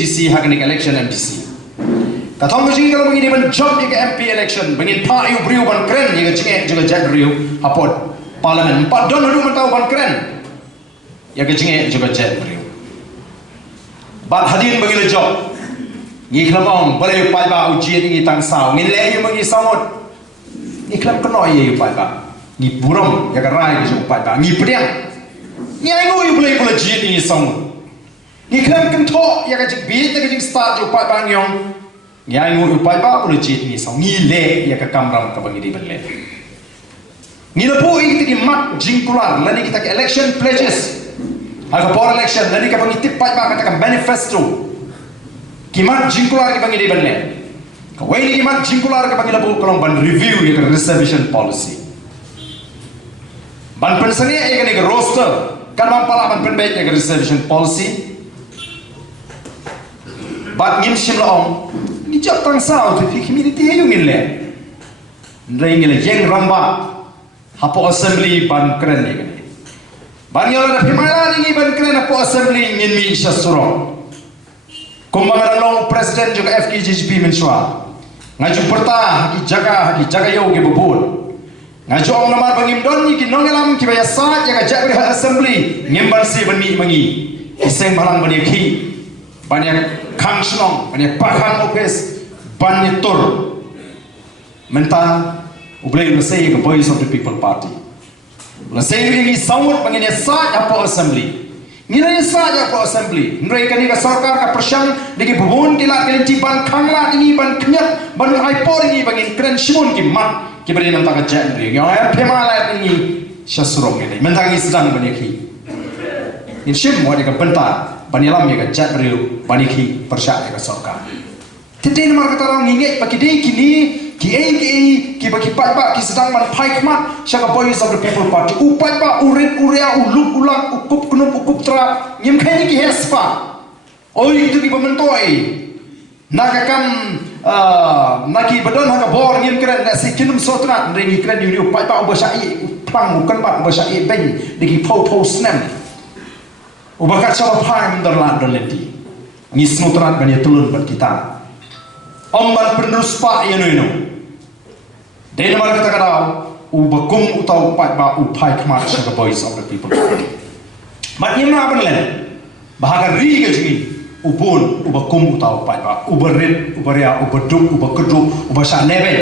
AGDC hakanik election MPC katong jing kalau begini ban job di MP election bengin pa yu briu ban keren yang jinge juga jad briu apot parlimen 4 don hadu mentau ban keren yang jinge juga jad briu bat hadin bagi le job ngi klamong boleh pai ba ujian ngi tang sao ngi le yu bagi samot ngi klam keno ye yu pai ba ngi buram ya karai ke pai ba ngi pediang ngi ai ngo yu boleh jian ngi samot ngi klam kento ya ka jik bi ta ka jik start yu pai ba ngiong ngai ngu upai ba boleh jit ni song ni le ya ka kamram ka bangi di benle ni na po ing tiki mat jingkular lani kita ke election pledges aga por election lani ka bangi tipai ba kata ka manifesto kimat jingkular ka bangi di benle ka wei ni kimat jingkular ka bangi labu kolong ban review ya ka reservation policy ban pensane ya ka ni ka roster kan ban pala ban penbet ya ka reservation policy bat ngim sim laong ni jap tang sao tu community ayu ngile ndai ngile jeng ramba hapo assembly ban keren ni kan ban yola na phimala ni ban keren hapo assembly ngin mi syasuro kumbang long president juga FKGP mensua ngaju perta ki jaga yo ke bubul ngaju ong namar bangim don ni ki nongelam ki baya sa jaga jabri assembly ngimban si ban mi mangi kiseng balang bani ki banyak kang slong banyak pakang office banyak tur mentang ublay na say the voice of the people party na say ni samut bangin sa apa assembly nilai sa apa assembly nrai kani ka sarkar ka prasang digi bubun kila kali ban khangla ini ban knyat ban aipor ini bangin kren simun ki mat ki bari nam ta ka jan ri yo ya phemala ini syasrong ini mentang sedang banyak ki in shim mo ka benta banilam ya kat riu baniki persyak ya sarkar tete nomor kata orang nginget bagi dia kini ki bagi pak ki sedang man pai kemat syaka voice of the people party upai pak urit uria uluk ulak ukup kunup ukup tra ngim kai ki hespa oi itu ki pementoi nakakam naki badon haka bor ngim keren nak sikinum sotrat ringi keren ni upai pak ubasai pang bukan pak ubasai ben digi pau snam ubakat sama pai menderlan dolenti ngisnutrat banyak tulun buat kita omban penerus pak ino dena mara kata kata ubakum utau upai ba upai kemat syaka voice of the people mat nyemna benlen bahaga ri ke jingi ubun ubakum utau upai ba uberit uberia ubeduk ubekeduk ubasa nebe